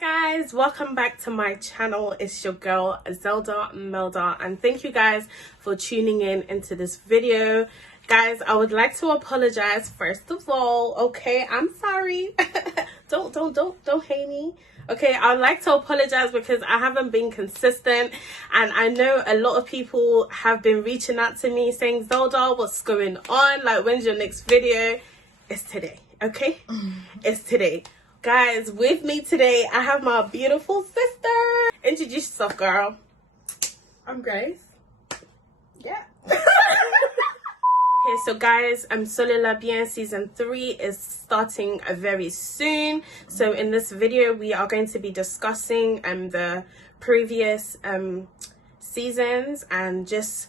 Guys, welcome back to my channel. It's your girl Zelda Melda, and thank you guys for tuning in into this video. Guys, I would like to apologize first of all. Okay, I'm sorry. don't hate me. Okay, I would like to apologize because I haven't been consistent, and I know a lot of people have been reaching out to me saying, Zelda, what's going on? Like, when's your next video? It's today. Okay, it's today. Guys, with me today, I have my beautiful sister. Introduce yourself, girl. I'm Grace. Yeah. Okay, so guys, Sololabien season 3 is starting very soon. So in this video, we are going to be discussing the previous seasons and just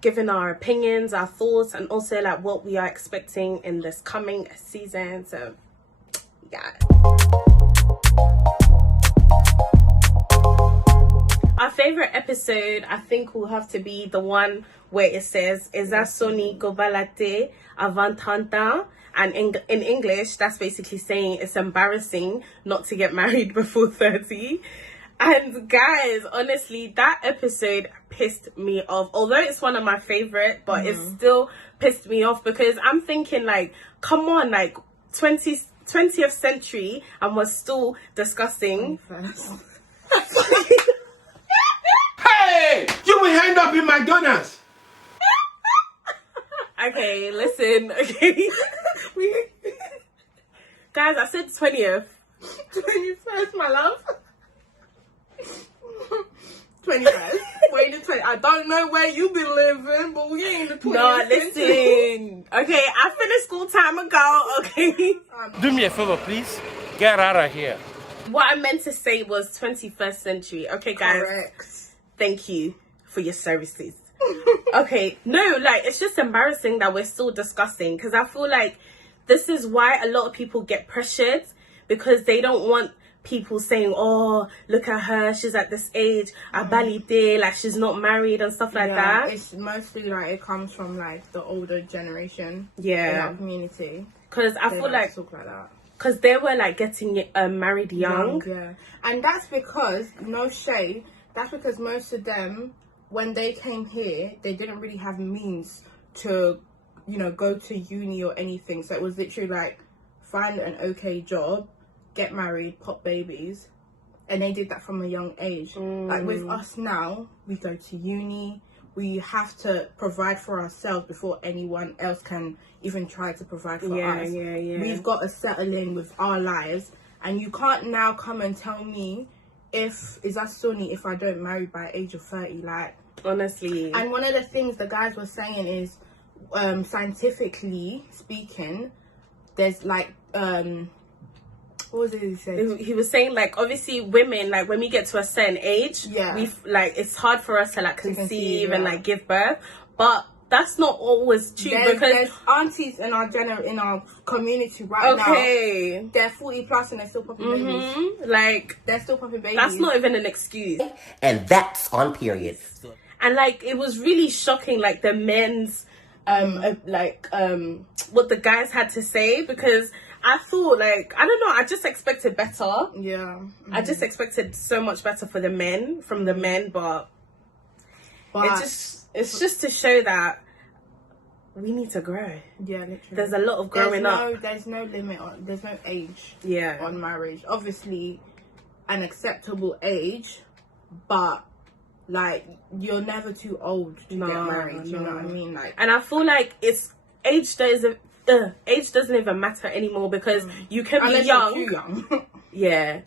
giving our opinions, our thoughts, and also like what we are expecting in this coming season. So yeah. Our favorite episode, I think, will have to be the one where it says "Eza Soni Gobalate avant 30 ans," and in English, that's basically saying it's embarrassing not to get married before 30. And guys, honestly, that episode pissed me off. Although it's one of my favorite, but it still pissed me off because I'm thinking, like, come on, like 20th century, and we're still discussing. Hey, you will end up in McDonald's. Okay, listen. Okay, guys, I said 20th. 21st, my love. 21st. We're in the 20. I don't know where you've been living, but we ain't in the 20th. No, listen. Okay, I finished school time ago. Okay. Do me a favor, please. Get out of here. What I meant to say was 21st century. Okay, guys. Correct. Thank you for your services. Okay, no, like, it's just embarrassing that we're still discussing, because I feel like this is why a lot of people get pressured, because they don't want people saying, oh, look at her, she's at this age, abalite, like she's not married and stuff like that. It's mostly like it comes from like the older generation in Yeah, our community. because I They feel like like, to talk like that. because they were like getting married young. Yeah, and that's because, no shade, that's because most of them, when they came here, they didn't really have means to, you know, go to uni or anything. So it was literally like, find an okay job, get married, pop babies. And they did that from a young age. Like with us now, we go to uni, we have to provide for ourselves before anyone else can even try to provide for us. Yeah. We've got to settle in with our lives. And you can't now come and tell me is that Sony if I don't marry by age of 30, like, Honestly. and one of the things the guys were saying is, scientifically speaking, there's like what was it he said? He was saying, like, obviously women, like, when we get to a certain age, Yeah. we like, it's hard for us to like conceive and yeah. like give birth, but that's not always true. There's aunties in our community right now. Okay, They're 40 plus and they're still popping babies. like, They're still popping babies. that's not even an excuse. And that's on periods. And like, it was really shocking, like the men's what the guys had to say, because I thought, like, I don't know, I just expected better. Yeah. I just expected so much better for the men, from the men, but it's just to show that we need to grow. Yeah, literally. There's a lot of growing up. There's no limit on. There's no age. Yeah. On marriage, obviously, an acceptable age, but like you're never too old to get married. You know what I mean? Like, And I feel like age doesn't even matter anymore, because you can unless be young. you're too young. Yeah,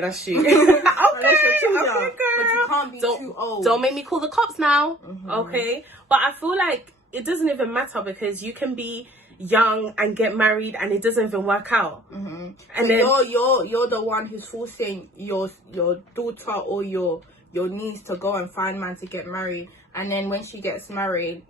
that's true. Unless you're too young, girl. but you can't be too old. Don't make me call the cops now. Okay, but I feel like it doesn't even matter, because you can be young and get married and it doesn't even work out. And then you're the one who's forcing your daughter or your niece to go and find man to get married, and then when she gets married,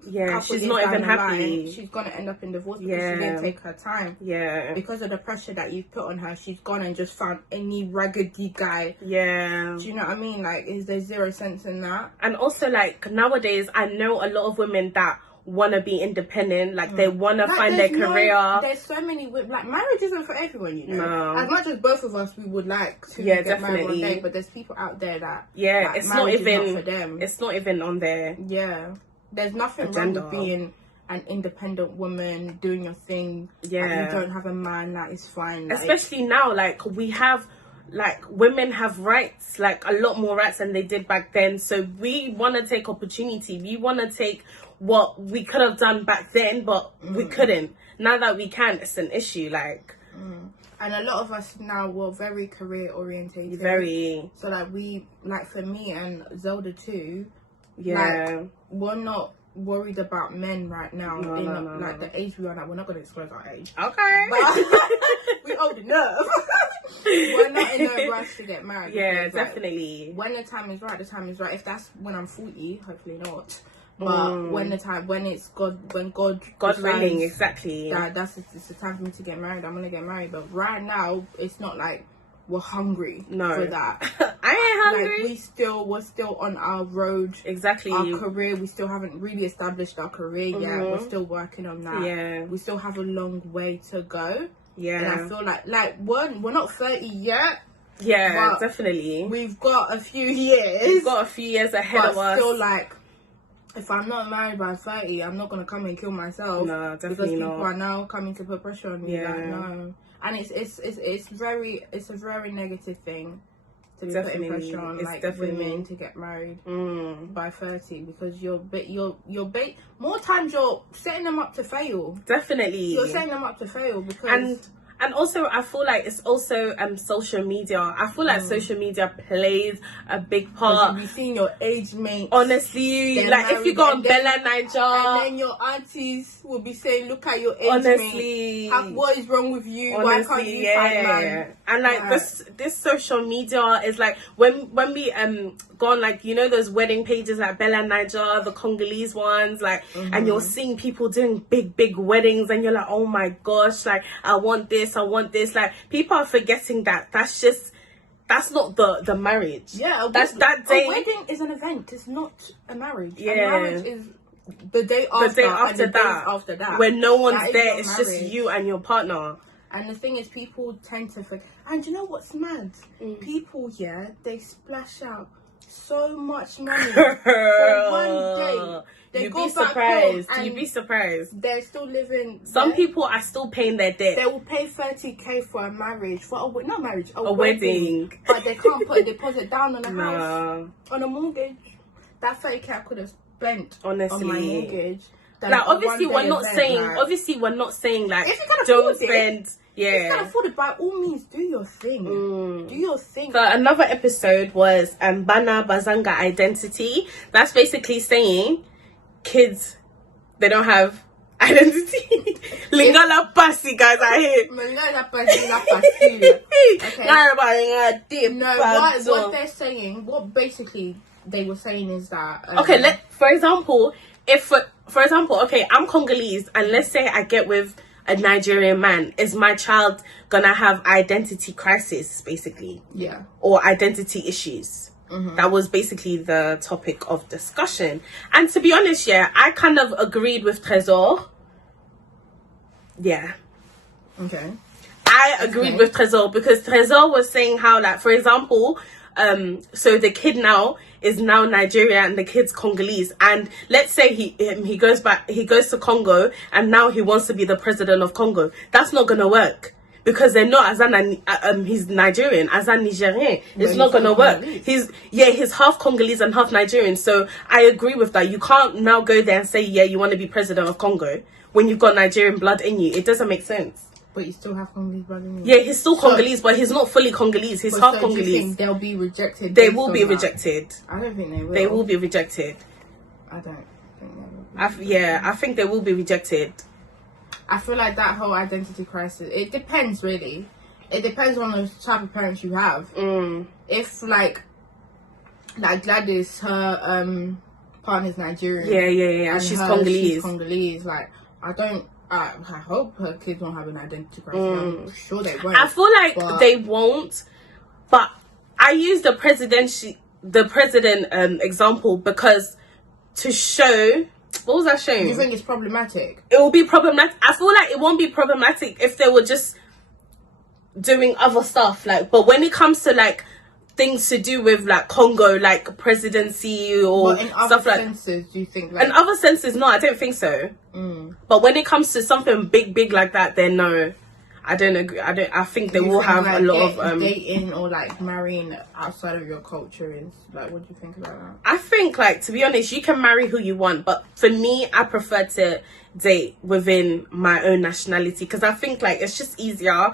she's not even happy. She's gonna end up in divorce because Yeah. she didn't take her time. Yeah, Because of the pressure that you've put on her, she's gone and just found any raggedy guy. yeah. Do you know what I mean? Like, is there zero sense in that? And also, like, nowadays, I know a lot of women that want to be independent, like they want to find their career. There's so many like marriage isn't for everyone, you know. No. As much as both of us we would like to get married one day, but there's people out there that like, it's not even for them. It's not even on their There's nothing wrong with being an independent woman, doing your thing. Like, you don't have a man, that is fine. Like, especially now, like we have. Like women have rights, like a lot more rights than they did back then. So we want to take opportunity. We want to take what we could have done back then, but we couldn't. Now that we can, it's an issue. Like, and a lot of us now were very career orientated. Very. So like we, like for me and Zelda too. Yeah. Like, we're not worried about men right now. No. Like the age we are now. We're not going to disclose our age. Okay. But we old enough. We're not in no rush to get married. Yeah, because, definitely. Like, when the time is right, the time is right. If that's when I'm 40, hopefully not. But when it's when God willing, exactly. It's the time for me to get married. I'm gonna get married. But right now, it's not like we're hungry for that. I ain't hungry. Like we're still on our road. Exactly. Our career, we still haven't really established our career yet. We're still working on that. Yeah. We still have a long way to go. Yeah. And I feel like we're not 30 yet. Yeah, definitely. We've got a few years. We've got a few years ahead of us. Still, like, if I'm not married by 30, I'm not gonna come and kill myself. No, definitely because not. people are now coming to put pressure on me. Yeah. Like, no. And it's a very negative thing to be putting pressure on women to get married by 30, because you're more times you're setting them up to fail. Definitely. You're setting them up to fail because and also I feel like it's also social media. I feel like social media plays a big part. You'll be seeing your age mates. Honestly, like if you go on Bella Niger, and then your aunties will be saying, "Look at your age honestly, mate. What is wrong with you? Honestly, why can't you find man?" And like this social media is like when we go on, like, you know, those wedding pages like Bella Niger, the Congolese ones, like, and you're seeing people doing big weddings, and you're like, oh my gosh, like I want this. Like people are forgetting that's not the marriage. Yeah, that's that day. A wedding is an event. It's not a marriage. Yeah, a marriage is the day after that when no one's there. It's just you and your partner. And the thing is, people tend to forget. And you know what's mad? People they splash out so much money for one day. You'd be surprised. You'd be surprised. They're still living. Some people are still paying their debt. They will pay 30k for a marriage, a wedding. But they can't put a deposit down on a house, on a mortgage. That 30k I could have spent on my mortgage. Like obviously we're not saying like if you can don't spend. Yeah, if you can afford it, by all means, do your thing. Do your thing. So another episode was Bana Bazanga identity. That's basically saying kids, they don't have identity. Lingala Pasi, guys, I hate. Lingala Pasi. Okay. No, what they're saying, what basically they were saying is that okay, for example, okay, I'm Congolese, and let's say I get with a Nigerian man, is my child gonna have identity crisis, basically? Yeah. Or identity issues? That was basically the topic of discussion. And to be honest, I kind of agreed with Trésor. Yeah. Okay. I agreed with Trésor, because Trésor was saying how, like, for example, so the kid now is now Nigeria and the kid's Congolese, and let's say he goes to Congo, and now he wants to be the president of Congo. That's not gonna work, because they're not he's Nigerian, Nigerian. It's not gonna work. He's half Congolese and half Nigerian. So I agree with that. You can't now go there and say, you want to be president of Congo when you've got Nigerian blood in you. It doesn't make sense. But you still have Congolese blood in you. Yeah, he's still Congolese, but he's not fully Congolese. He's half Congolese. Do you think they'll be rejected? They will be rejected. I don't think they will. They will be rejected. I don't think they will. I think they will be rejected. I feel like that whole identity crisis, it depends, really. It depends on the type of parents you have. If like Gladys, her partner's Nigerian. Yeah. And she's Congolese. Congolese. Like, I hope her kids won't have an identity crisis. I'm sure they won't. I feel like they won't, but I use the president example because to show What was that showing? Do you think it's problematic? It will be problematic. I feel like it won't be problematic if they were just doing other stuff. Like, but when it comes to like things to do with like Congo, like presidency or But in other stuff like. senses, do you think? Like, In other senses, no, I don't think so. But when it comes to something big like that, then no, I don't agree. I think they will have like, a lot of dating or like marrying outside of your culture is like. What do you think about that? I think, like, to be honest, you can marry who you want, but for me, I prefer to date within my own nationality because I think like it's just easier.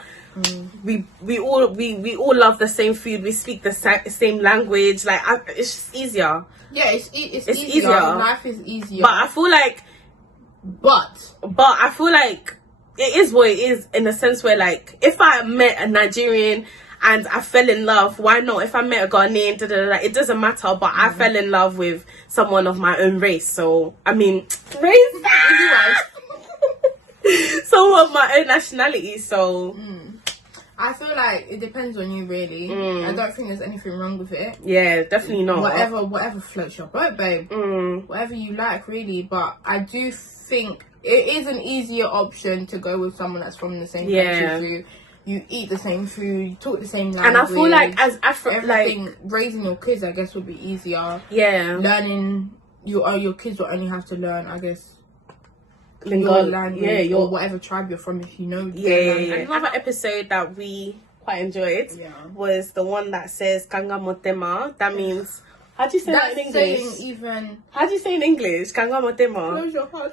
We all love the same food. We speak the same language. Like, it's just easier. Yeah, it's easier. Life is easier. But I feel like, but I feel like it is what it is in a sense where, like, if I met a Nigerian and I fell in love, why not? If I met a Ghanaian, it doesn't matter. But I fell in love with someone of my own race. So, I mean, race? Someone of my own nationality. So, I feel like it depends on you, really. I don't think there's anything wrong with it. yeah, definitely not. Whatever floats your boat, babe. Whatever you like, really. But I do think it is an easier option to go with someone that's from the same country as you. You eat the same food, you talk the same language. And I feel like as everything, raising your kids, I guess, would be easier. Yeah. Learning, your kids will only have to learn, I guess, Lingua, your language or whatever tribe you're from, if you know. And another episode that we quite enjoyed was the one that says Kanga Motema. That means, how do you say that in English? How do you say in English? Kanga Motema. Close your heart.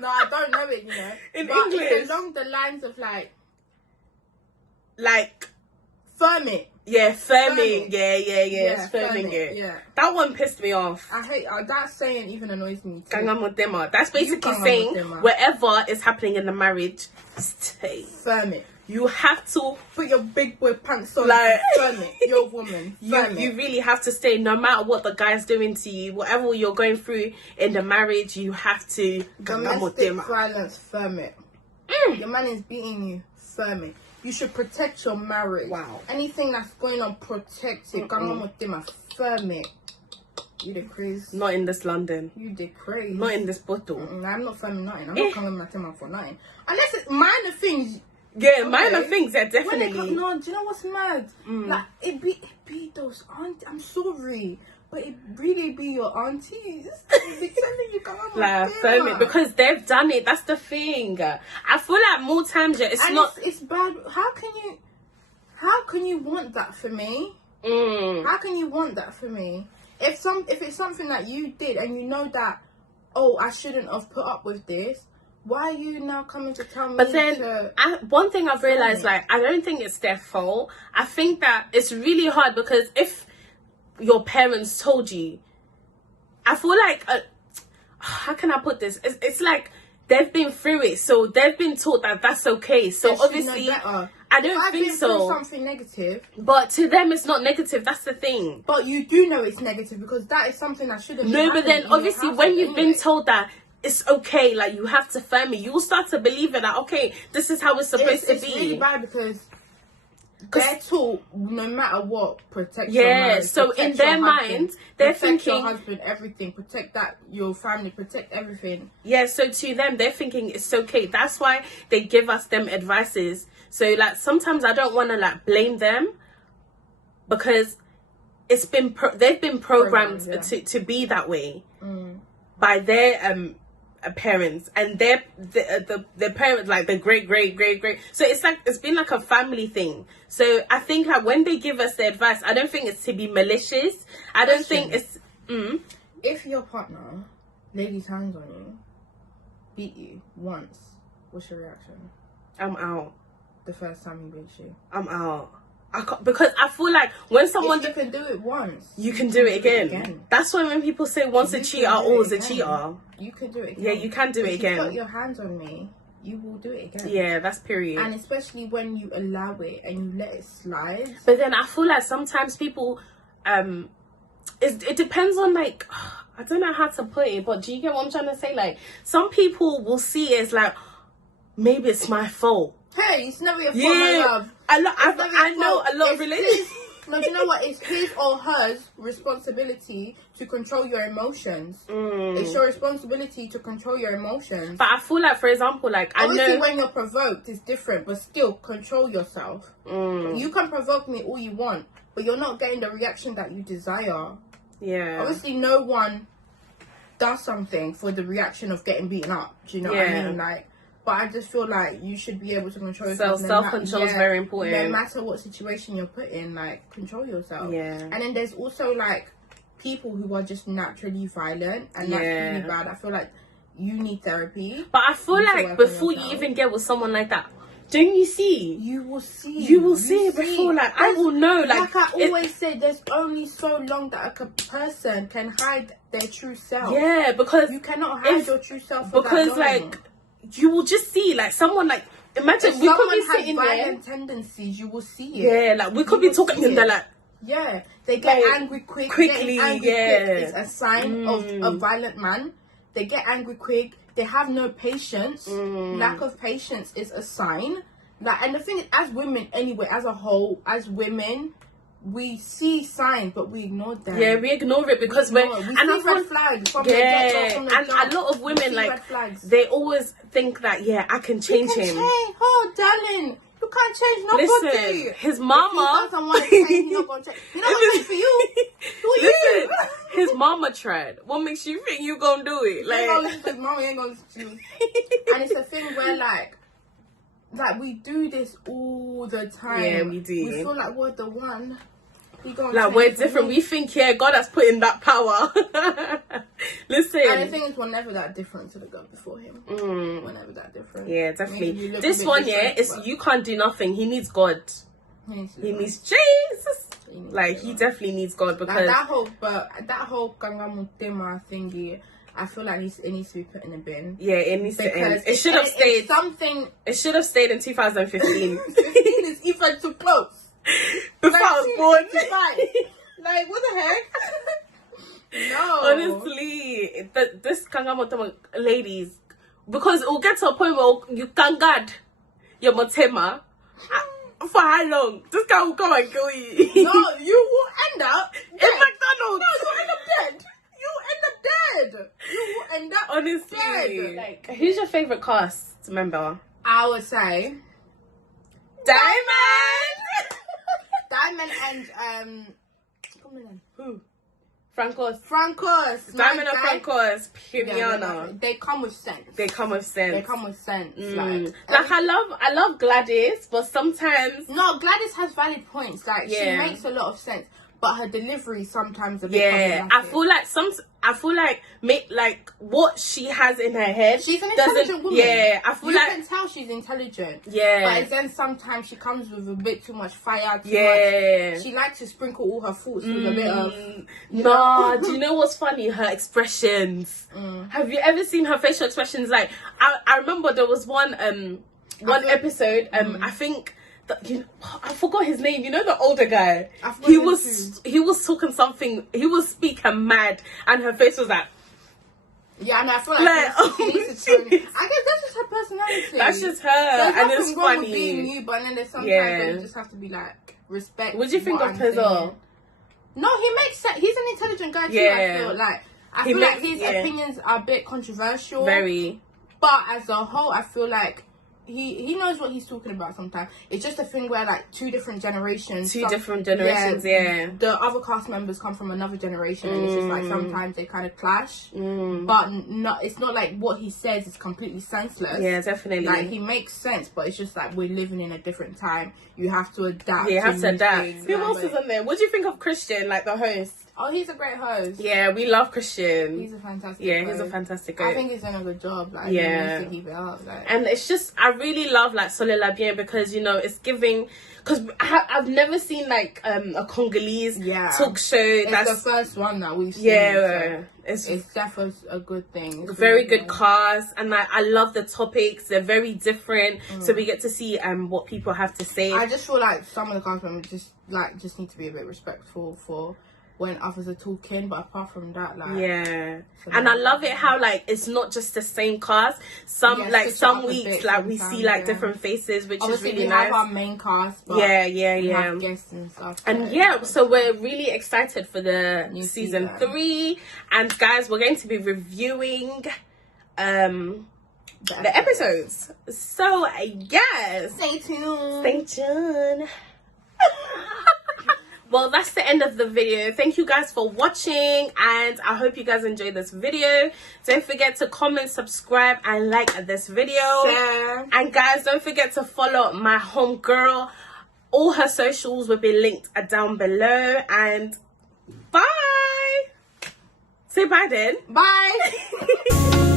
No, I don't know it, you know. In but English. It's along the lines of like firm it. Yeah, firming. Yeah, firming it. Yeah. That one pissed me off. I hate that saying, even annoys me too. Kanga Motema. That's basically saying whatever is happening in the marriage, stay. Firm it. You have to put your big boy pants on. Like, firm it. You're a woman. You really have to stay, no matter what the guy's doing to you, whatever you're going through in the marriage. You have to. Domestic violence, firm it. Your man is beating you, firm it. You should protect your marriage. Wow. Anything that's going on, protect it. Firm it. You the crazy. Not in this London. You the crazy. Not in this bottle. I'm not firming nothing. I'm not coming my tema for nothing. Unless it's minor things. Yeah, okay. Minor things, yeah, definitely. No, do you know what's mad? Like, it be those aunties. I'm sorry, but it really be your aunties. They be telling you, come on, like, firm it, because they've done it. That's the thing. I feel like more times, it's bad. How can you want that for me? How can you want that for me? If it's something that you did and you know that, oh, I shouldn't have put up with this. Why are you now coming to tell me? But then, one thing I've realised, like, I don't think it's their fault. I think that it's really hard because if your parents told you, I feel like, how can I put this? It's like they've been through it, so they've been taught that that's okay. So obviously, I don't think so. Something negative, but to them it's not negative. That's the thing. But you do know it's negative because that is something that shouldn't. No, but then obviously when you've been told that it's okay, like, you have to firm it, you will start to believe it, that, okay, this is how it's supposed to be. It's really bad because they're taught, no matter what, protect your marriage. So in their mind, they're thinking, your husband, everything, protect that, your family, protect everything. Yeah, so to them, they're thinking it's okay. That's why they give us them advices. So, like, sometimes I don't want to, like, blame them because it's been they've been programmed to be that way by their parents, and their parents, like the great. So it's like, it's been like a family thing. So I think, like, when they give us the advice, I don't think it's to be malicious. I don't think it's if your partner laid his hands on you, beat you once, what's your reaction? I'm out. The first time he beats you, I'm out. Because I feel like when someone... If you can do it once, you can do it again. That's why when people say once a cheater, always a cheater. You can do it again. Yeah, you can do it again. If you put your hands on me, you will do it again. Yeah, that's period. And especially when you allow it and you let it slide. But then I feel like sometimes people... it depends on, like... I don't know how to put it, but do you get what I'm trying to say? Like, some people will see it as like, maybe it's my fault. Hey, it's never your fault, my love. I know a lot of relationships. No, do you know what? It's his or her responsibility to control your emotions. It's your responsibility to control your emotions. But I feel like, for example, like, obviously I know when you're provoked, it's different, but still control yourself. You can provoke me all you want, but you're not getting the reaction that you desire. Yeah. Obviously, no one does something for the reaction of getting beaten up. Do you know what I mean? Like, but I just feel like you should be able to control yourself. Self-control is very important. No matter what situation you're put in, like, control yourself. Yeah. And then there's also, like, people who are just naturally violent, and that's really bad. I feel like you need therapy. But I feel like before you even get with someone like that, don't you see? You will see. You will see before, like, I will know. Like I always say, there's only so long that a person can hide their true self. Yeah, because you cannot hide your true self for because, that long. like, you will just see, like, someone, like, imagine if we could someone be sitting has there. violent tendencies, you will see it. Yeah, like, we could be talking and they're like, yeah, they get like, angry quickly. Quick Is a sign of a violent man. They get angry quick. They have no patience. Lack of patience is a sign. Like, and the thing is, as women anyway, as a whole, as women, we see signs, but we ignore them. Yeah, we ignore it because we see red flags from the yeah, from the and jump. a lot of women, We see like, red flags. they always think that, yeah, I can change You can him. change. Oh, darling, you can't change nobody. Listen, his mama. If he doesn't want to change, he's not going to change. You know what's right for you? Who are you? Listen, his mama tried. What makes you think you gonna do it? You ain't gonna Like, listen to his mama, you ain't gonna listen to you. And it's a thing where, like we do this all the time. Yeah, we do. We feel like we're the one. like, we're different. We think, yeah, God has put in that power. Listen. And the thing is, we're never that different to the girl before him. We're never that different. Yeah, definitely. Maybe we look This a bit one, different, is but you can't do nothing. He needs God. He needs Jesus. Like, he definitely needs God, because that whole Gangamutema thingy, I feel like it needs to be put in a bin. yeah, it needs to end. It Because should have stayed. Something. It should have stayed in 2015. 15 is even too close. Before I was born. 1955. Like, what the heck? No. Honestly, this Kangamotema ladies, because it will get to a point where you can guard your Motema. For how long? This guy will come and kill you. No, you will end up in dead. McDonald's. No, you end up dead. You end up dead. You will end up Honestly. dead. Like, who's your favorite cast member? I would say Diamond and Who? Francos. my Diamond and guy. Francos. Yeah, Piriana. they come with sense. They come with sense. They come with sense. Like, I love Gladys, but sometimes No, Gladys has valid points. Like, she Yeah. makes a lot of sense, but her delivery sometimes a bit problematic. I feel like what she has in her head. She's an intelligent woman. Yeah, I feel you like can tell she's intelligent. Yeah. But then sometimes she comes with a bit too much fire. Yeah. She likes to sprinkle all her thoughts with a bit of. No, do you know what's funny? Her expressions. Have you ever seen her facial expressions? Like, I remember there was one episode. I think. I forgot his name. You know, the older guy. He was talking something. He was speaking mad, and her face was like. Yeah, I feel like she needs to turn it. I guess that's just her personality. That's just her, There's and nothing it's wrong funny. with being you, but then there's sometimes where you just have to be like respect. What do you think of Pizzo? No, he makes sense. He's an intelligent guy too. Yeah. I feel like his opinions are a bit controversial. Very. But as a whole, I feel like he knows what he's talking about sometimes. It's just a thing where, like, two different generations, yeah. The other cast members come from another generation, and it's just like sometimes they kind of clash. But it's not like what he says is completely senseless. Yeah, definitely. Like, he makes sense, but it's just like we're living in a different time. You have to adapt. Yeah, you have to adapt. Things, Who else is on there? What do you think of Christian, like the host? Oh, he's a great host. Yeah, we love Christian. He's a fantastic host. He's a fantastic host. I think he's done a good job. Like, he needs to keep it up. Like. And it's just, I really love, like, Sololabien, because, you know, it's giving, because I've never seen, like, a Congolese talk show. It's the first one that we've seen. Yeah, so it's definitely a good thing. It's very good cast, and like, I love the topics. They're very different, so we get to see what people have to say. I just feel like some of the cast members just need to be a bit respectful for when others are talking, but apart from that, like yeah. And I love it how like it's not just the same cast. Some Yeah, like switch it some up a weeks bit like we sometimes, see like yeah. different faces, which obviously is really we nice. have our main cast, but we have guests and stuff. And yeah, so we're really excited for the New season season. 3. And guys, we're going to be reviewing the episodes. So yes, Stay tuned. stay tuned. Well, that's the end of the video. Thank you guys for watching, and I hope you guys enjoyed this video. Don't forget to comment, subscribe, and like this video. Share. And guys, don't forget to follow my homegirl. All her socials will be linked down below. And bye. Say bye then. Bye.